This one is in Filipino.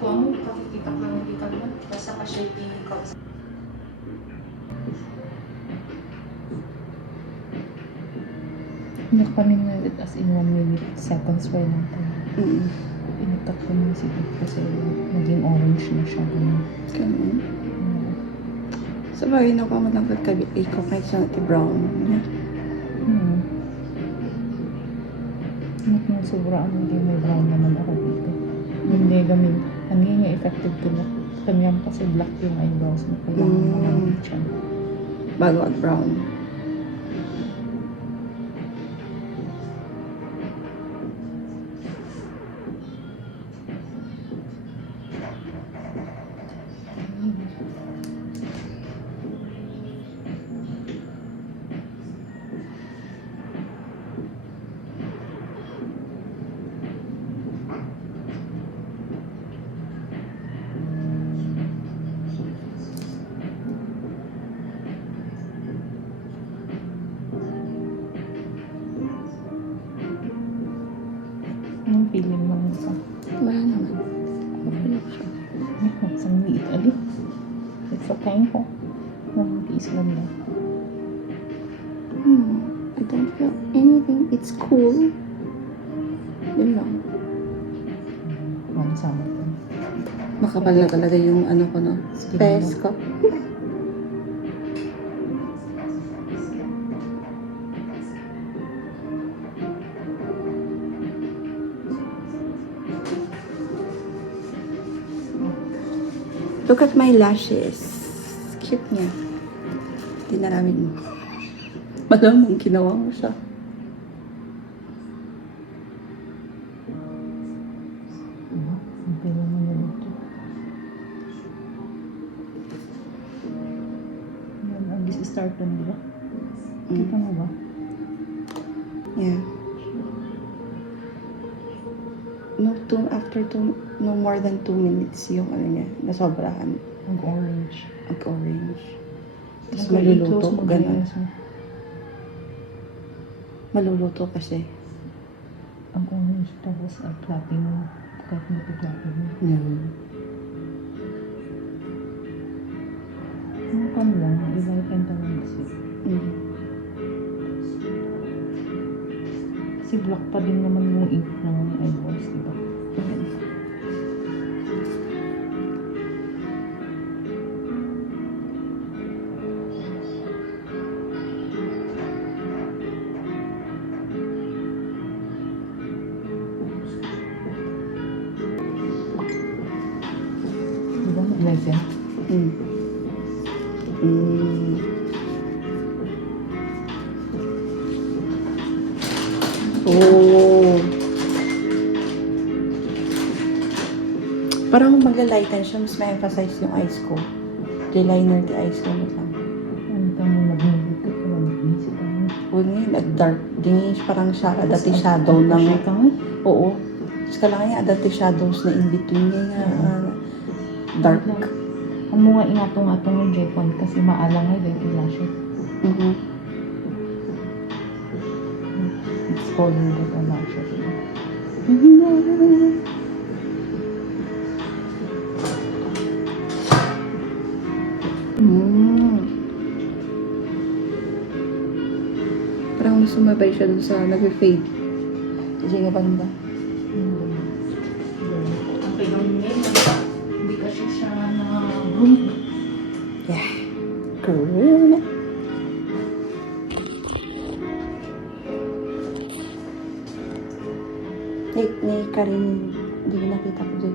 ko ano, kakikita ko lang kita naman. Basta ka siya yung ikaw. Kami na as in 1 minute, seconds pa yun natin. Pinatak ko na si Pete kasi naging orange na siya. Ganun. Sa bagay na pa lang kagkabit ikaw kahit sa natin brown. Nung sobra hindi may brown naman ako dito. Hindi gamin. Ang nga effective ko na. Kanyang kasi black yung eyebrows mo. Kailangan naman siya. Bago at brown. Anong feeling mo nito? Wala naman. Okay lang siya. Isang liit ali. It's okay ko. Nang-tiis lang na. I don't feel anything. It's cool. Yun lang. One summer. Makapal na talaga yung ano ko, no? Face ko. Look at my lashes. Cute niya. Tinaramin mo. Malamang ginawa mo siya. Hindi naman yun ito. Yan, ang start na nila. Kita mo ba? Yeah. No more than 2 minutes yung ano niya, nasobrahan. Ang orange. Ang orange. Tapos Ang maluluto, close mo gano'n. guys, ah. Maluluto kasi. Ang orange tapos flapping mo. Kahit hindi ko flapping mo. Ang pan lang, iba yung penta lang kasi. Kasi black pa din naman yung ink ng eyebrows, diba? Diba? Like yan. Oh. Parang magla-lighten siya, mas ma-emphasize yung eyes ko. Eyeliner the eyes ko lang. Ano ka mo nag-makeup ka ba? Nag-isip ka mo? Huwag nga, nag-dark. Dingin parang siya, adati shadow lang. Siya ka nga? Oo. Tapos kailangan niya, adati shadows na in between niya nga. Dark. Ang mga ingatong-atong yung J-point kasi maalang ay dahil lashes. It's colder than the lashes. Parang sumabay siya dun sa nag-fade. Kasi nga banda. Ang kailangan niya, hindi kasi siya na-bloom. Yeah. Cool. Ni Karin, hindi ko nakita ko dyan.